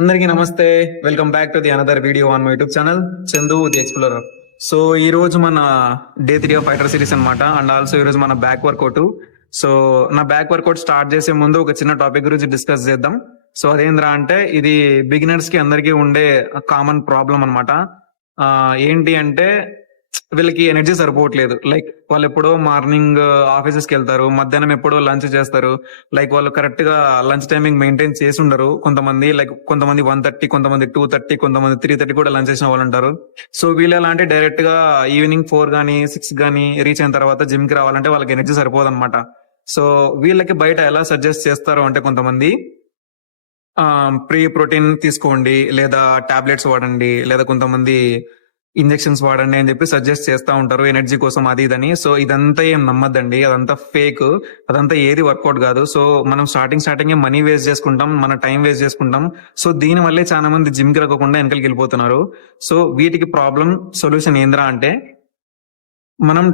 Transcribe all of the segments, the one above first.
అందరికీ నమస్తే. Welcome back to the another video on my YouTube channel Chandu the explorer. So ఈ రోజు మన డే 3 ఆఫ్ ఫైటర్ సిరీస్ అన్నమాట. అండ్ ఆల్సో ఈ రోజు మన బ్యాక్ వర్కౌట్. సో నా బ్యాక్ వర్కౌట్ స్టార్ట్ చేసే ముందు ఒక చిన్న టాపిక్ గురించి డిస్కస్ చేద్దాం. సో అదేంద్రా అంటే ఇది బిగినర్స్ కి అందరికీ ఉండే కామన్ ప్రాబ్లం అన్నమాట. ఏంటి అంటే వీళ్ళకి ఎనర్జీ సరిపోవట్లేదు. లైక్ వాళ్ళు ఎప్పుడో మార్నింగ్ ఆఫీసెస్ కి వెళ్తారు, మధ్యాహ్నం ఎప్పుడో లంచ్ చేస్తారు. లైక్ వాళ్ళు కరెక్ట్ గా లంచ్ టైమింగ్ మెయింటైన్ చేసి ఉండరు. కొంతమంది 1:30, కొంతమంది 2:30, కొంతమంది 3:30 కూడా లంచ్ చేసిన వాళ్ళు ఉంటారు. సో వీళ్ళు ఎలా అంటే డైరెక్ట్ గా ఈవినింగ్ 4 గానీ 6 గానీ రీచ్ అయిన తర్వాత జిమ్ కి రావాలంటే వాళ్ళకి ఎనర్జీ సరిపోదు అనమాట. సో వీళ్ళకి బయట ఎలా సజెస్ట్ చేస్తారు అంటే కొంతమంది ప్రీ ప్రోటీన్ తీసుకోండి, లేదా టాబ్లెట్స్ వాడండి, లేదా కొంతమంది ఇంజెక్షన్స్ వాడండి అని చెప్పి సజెస్ట్ చేస్తా ఉంటారు ఎనర్జీ కోసం అది ఇదని. సో ఇదంతా ఏం నమ్మద్దండి, అదంతా ఫేక్, అదంతా ఏది వర్కౌట్ కాదు. సో మనం స్టార్టింగ్ మనీ వేస్ట్ చేసుకుంటాం, మన టైం వేస్ట్ చేసుకుంటాం. సో దీని వల్లే చాలా మంది జిమ్ కి రాకుండా వెనకలికి వెళ్ళిపోతున్నారు. సో వీటికి ప్రాబ్లం సొల్యూషన్ ఏంద్రా అంటే మనం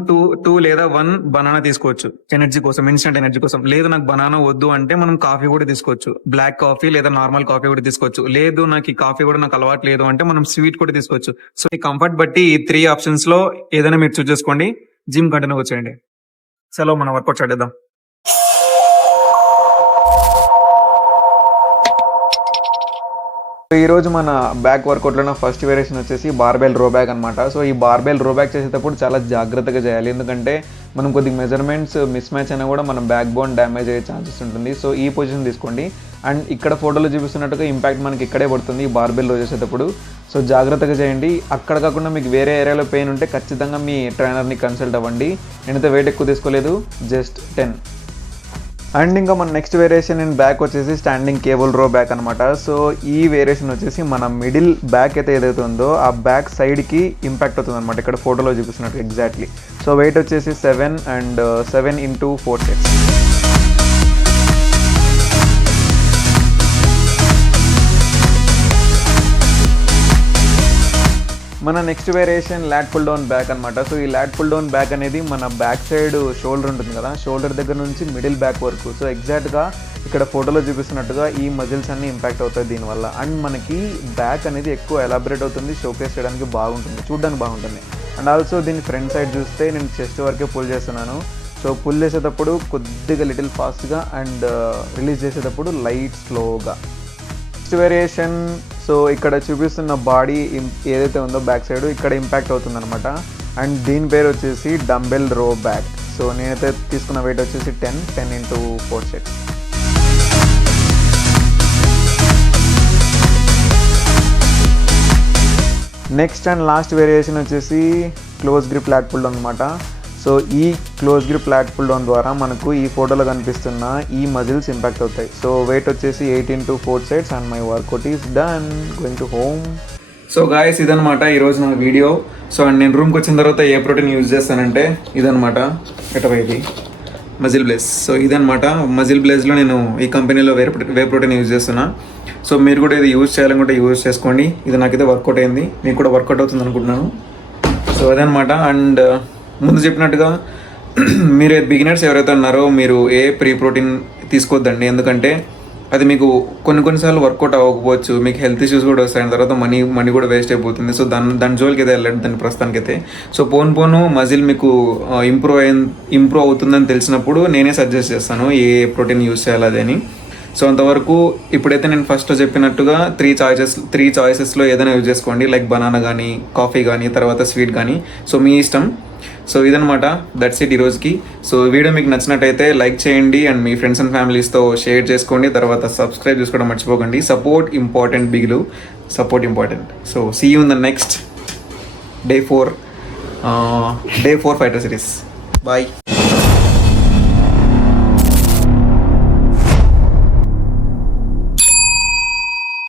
టూ లేదా 1 బనానా తీసుకోవచ్చు ఎనర్జీ కోసం, ఇన్స్టెంట్ ఎనర్జీ కోసం. లేదు నాకు బనానా వద్దు అంటే మనం కాఫీ కూడా తీసుకోవచ్చు, బ్లాక్ కాఫీ లేదా నార్మల్ కాఫీ కూడా తీసుకోవచ్చు. లేదు నాకు ఈ కాఫీ కూడా నాకు అలవాటు లేదు అంటే మనం స్వీట్ కూడా తీసుకోవచ్చు. సో ఈ కంఫర్ట్ బట్టి ఈ 3 ఆప్షన్స్ లో ఏదైనా మీరు చూస్ చేసుకోండి, జిమ్ కంటిన్యూ వచ్చేయండి. చలో మన వర్కౌట్ స్టార్ట్ చేద్దాం. ఈ రోజు మన బ్యాక్ వర్కౌట్లో ఫస్ట్ వేరియేషన్ వచ్చేసి బార్బెల్ రో బ్యాక్ అనమాట. సో ఈ బార్బెల్ రో బ్యాక్ చేసేటప్పుడు చాలా జాగ్రత్తగా చేయాలి, ఎందుకంటే మనం కొద్దిగా మెజర్మెంట్స్ మిస్ మ్యాచ్ అయినా కూడా మన బ్యాక్ బోన్ డ్యామేజ్ అయ్యే ఛాన్సెస్ ఉంటుంది. సో ఈ పొజిషన్ తీసుకోండి. అండ్ ఇక్కడ ఫోటోలో చూపిస్తున్నట్టుగా ఇంపాక్ట్ మనకి ఇక్కడే పడుతుంది ఈ బార్బెల్ రో చేసేటప్పుడు. సో జాగ్రత్తగా చేయండి. అక్కడ కాకుండా మీకు వేరే ఏరియాలో పెయిన్ ఉంటే ఖచ్చితంగా మీ ట్రైనర్ని కన్సల్ట్ అవ్వండి. నేనైతే వెయిట్ ఎక్కువ తీసుకోలేదు, జస్ట్ 10. అండ్ ఇంకా మన నెక్స్ట్ వేరియేషన్ ఇన్ బ్యాక్ వచ్చేసి స్టాండింగ్ కేబుల్ రో బ్యాక్ అనమాట. సో ఈ వేరియేషన్ వచ్చేసి మన మిడిల్ బ్యాక్ అయితే ఏదైతే ఉందో ఆ బ్యాక్ సైడ్కి ఇంపాక్ట్ అవుతుంది అనమాట, ఇక్కడ ఫోటోలో చూపిస్తున్నట్టు ఎగ్జాక్ట్లీ. సో వెయిట్ వచ్చేసి 7 అండ్ 7 into 4 sets. మన next variation lat pull down back అనమాట. సో ఈ లాట్ పుల్ డౌన్ బ్యాక్ అనేది మన బ్యాక్ సైడ్ షోల్డర్ ఉంటుంది కదా, షోల్డర్ దగ్గర నుంచి మిడిల్ బ్యాక్ వరకు. సో ఎగ్జాక్ట్గా ఇక్కడ ఫోటోలో చూపిస్తున్నట్టుగా ఈ మజిల్స్ అన్ని ఇంపాక్ట్ అవుతాయి దీనివల్ల. అండ్ మనకి బ్యాక్ అనేది ఎక్కువ ఎలాబరేట్ అవుతుంది, షోకేస్ చేయడానికి బాగుంటుంది, చూడడానికి బాగుంటుంది. అండ్ ఆల్సో దీని ఫ్రంట్ సైడ్ చూస్తే నేను చెస్ట్ వరకే పుల్ చేస్తున్నాను. సో పుల్ చేసేటప్పుడు కొద్దిగా లిటిల్ ఫాస్ట్గా అండ్ రిలీజ్ చేసేటప్పుడు లైట్ స్లోగా. నెక్స్ట్ వేరియేషన్, సో ఇక్కడ చూపిస్తున్న బాడీ ఏదైతే ఉందో బ్యాక్ సైడ్ ఇక్కడ ఇంపాక్ట్ అవుతుంది అనమాట. అండ్ దీని పేరు వచ్చేసి డంబెల్ రో బ్యాక్. సో నేనైతే తీసుకున్న వెయిట్ వచ్చేసి 10 into 4 sets. Next and last variation వచ్చేసి close grip lat pull down అనమాట. సో ఈ close grip lat pull down ద్వారా మనకు ఈ ఫోటోలో కనిపిస్తున్న ఈ మజిల్స్ ఇంపాక్ట్ అవుతాయి. సో వెయిట్ వచ్చేసి 8 into 4 sets and my workout is done, going to home. So guys ఇదనమాట ఈరోజు నా వీడియో. సో అండ్ నేను రూమ్కి వచ్చిన తర్వాత ఏ ప్రోటీన్ యూజ్ చేస్తానంటే ఇదనమాట, ఎటవైది మజిల్ బ్లేస్. సో ఇదనమాట మజిల్ బ్లేస్లో నేను ఈ కంపెనీలో వే ప్రోటీన్ యూజ్ చేస్తున్నా. సో మీరు కూడా ఇది యూజ్ చేయాలనుకుంటే యూజ్ చేసుకోండి. ఇది నాకైతే వర్కౌట్ అయింది, మీకు కూడా వర్కౌట్ అవుతుంది అనుకుంటున్నాను. సో అదనమాట. అండ్ ముందు చెప్పినట్టుగా మీరు బిగినర్స్ ఎవరైతే ఉన్నారో మీరు ఏ ప్రీ ప్రోటీన్ తీసుకోవద్దండి, ఎందుకంటే అది మీకు కొన్నిసార్లు వర్కౌట్ అవ్వకపోవచ్చు, మీకు హెల్త్ ఇష్యూస్ కూడా వస్తాయి, తర్వాత మనీ కూడా వేస్ట్ అయిపోతుంది. సో దాని జోలికి అయితే వెళ్ళండి దాని ప్రస్తుతానికైతే. సో పోను మజిల్ మీకు ఇంప్రూవ్ అవుతుందని తెలిసినప్పుడు నేనే సజెస్ట్ చేస్తాను ఏ ప్రోటీన్ యూజ్ చేయాలి అదని. సో అంతవరకు ఇప్పుడైతే నేను ఫస్ట్ చెప్పినట్టుగా 3 చాయిసెస్లో ఏదైనా యూజ్ చేసుకోండి, లైక్ బనానా కానీ, కాఫీ కానీ, తర్వాత స్వీట్ కానీ. సో మీ ఇష్టం. సో ఇదనమాట, దట్స్ ఇట్ ఈరోజుకి. సో వీడియో మీకు నచ్చినట్టయితే లైక్ చేయండి అండ్ మీ ఫ్రెండ్స్ అండ్ ఫ్యామిలీస్తో షేర్ చేసుకోండి. తర్వాత సబ్స్క్రైబ్ చేసుకోవడం మర్చిపోకండి. సపోర్ట్ ఇంపార్టెంట్ బిగులు, support important. So see you in the next day 4 fighter series. Bye.